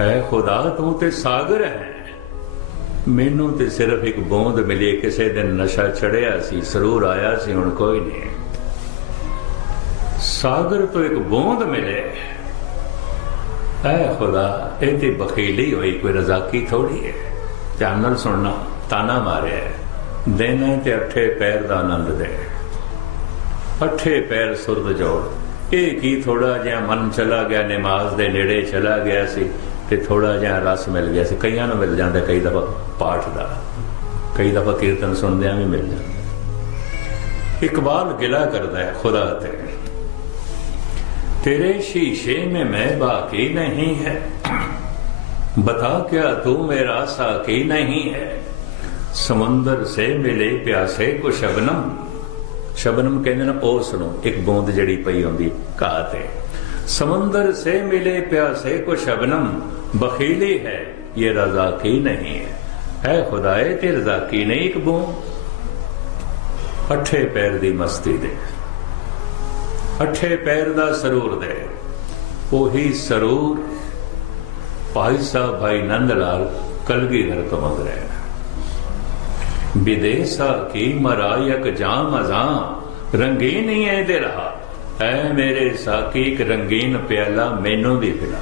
ਐ ਖੁਦਾ, ਤੂੰ ਤੇ ਸਾਗਰ ਹੈ। ਮੈਨੂੰ ਤੇ ਸਿਰਫ ਇੱਕ ਬੋਂਦ ਮਿਲੀ, ਕਿਸੇ ਦਿਨ ਨਸ਼ਾ ਚੜਿਆ ਸੀ, ਸਰੂਰ ਆਇਆ ਸੀ, ਹੁਣ ਕੋਈ ਨਹੀਂ। ਸਾਗਰ ਤੋਂ ਇੱਕ ਬੂੰਦ ਮਿਲੇ। ਐ ਖੁਦਾ ਇਹ ਤੇ ਬਖੀਲੀ ਹੋਈ ਕੋਈ ਰਜ਼ਾਕੀ ਥੋੜੀ ਹੈ। ਧਿਆਨ ਨਾਲ ਸੁਣਨਾ, ਤਾਨਾ ਮਾਰਿਆ ਹੈ। ਦੇਣਾ ਤੇ ਅੱਠੇ ਪੈਰ ਦਾ ਆਨੰਦ ਦੇ। ਅੱਠੇ ਪੈਰ ਸੁਰਦ ਜੋੜ। ਇਹ ਕੀ ਥੋੜਾ ਜਿਹਾ ਮਨ ਚਲਾ ਗਿਆ ਨਮਾਜ਼ ਦੇ ਨੇੜੇ ਚਲਾ ਗਿਆ ਸੀ ਤੇ ਥੋੜਾ ਜਿਹਾ ਰਸ ਮਿਲ ਗਿਆ ਸੀ ਕਈਆਂ ਨੂੰ ਮਿਲ ਜਾਂਦਾ ਕਈ ਦਫਾ ਪਾਠ ਦਾ ਕਈ ਦਫਾ ਕੀਰਤਨ ਸੁਣਦਿਆਂ ਵੀ ਮਿਲ ਜਾਂਦਾ ਇਕਬਾਲ ਗਿਲਾ ਕਰਦਾ ਹੈ ਖੁਦਾ ਤੇ तेरे शीशे में मैं बाकी नहीं है बता क्या तू मेरा साकी नहीं है ਸਮੁੰਦਰ ਸੇ ਮਿਲੇ ਪਿਆਸੇ ਕੋ ਸ਼ਬਨਮ ਸ਼ਬਨਮ ਕਹਿੰਦੇ ਨੇ ਉਸ ਨੂੰ ਇੱਕ ਬੂੰਦ ਜਿਹੜੀ ਪਈ ਹੁੰਦੀ ਘਾਹ ਤੇ ਸਮੁੰਦਰ ਸੇ ਮਿਲੇ ਪਿਆਸੇ ਕੋ ਸ਼ਬਨਮ, ਬਖੀਲੀ ਹੈ, ਇਹ ਰਜ਼ਾ ਕੀ ਨਹੀਂ ਹੈ। ਹੈ ਖੁਦਾਏ, ਤੇ ਰਜ਼ਾ ਕੀ ਨਹੀਂ ਇੱਕ ਬੂੰਦ? ਅੱਠੇ ਪੈਰ ਦੀ ਮਸਤੀ ਦੇ। ਅੱਠੇ ਪੈਰ ਦਾ ਸਰੂਰ ਦੇ। ਉਹੀ ਸਰੂਰ, ਭਾਈ ਸਾਹਿਬ ਭਾਈ ਨੰਦ ਲਾਲ, ਕਲਗੀਧਰ ਤੋਂ ਮੰਗ ਰਿਹਾ ਹੈ ਵਿਦੇਸਾ ਕੀ ਮਰਾਇਕ ਜਾਮ ਅਜ਼ਾਂ ਰੰਗੀਨ ਹੀ ਐ ਦੇ ਰਹਾ। ਐ ਮੇਰੇ ਸਾਕੀ ਇੱਕ ਰੰਗੀਨ ਪਿਆਲਾ ਮੈਨੂੰ ਵੀ ਪਿਲਾ।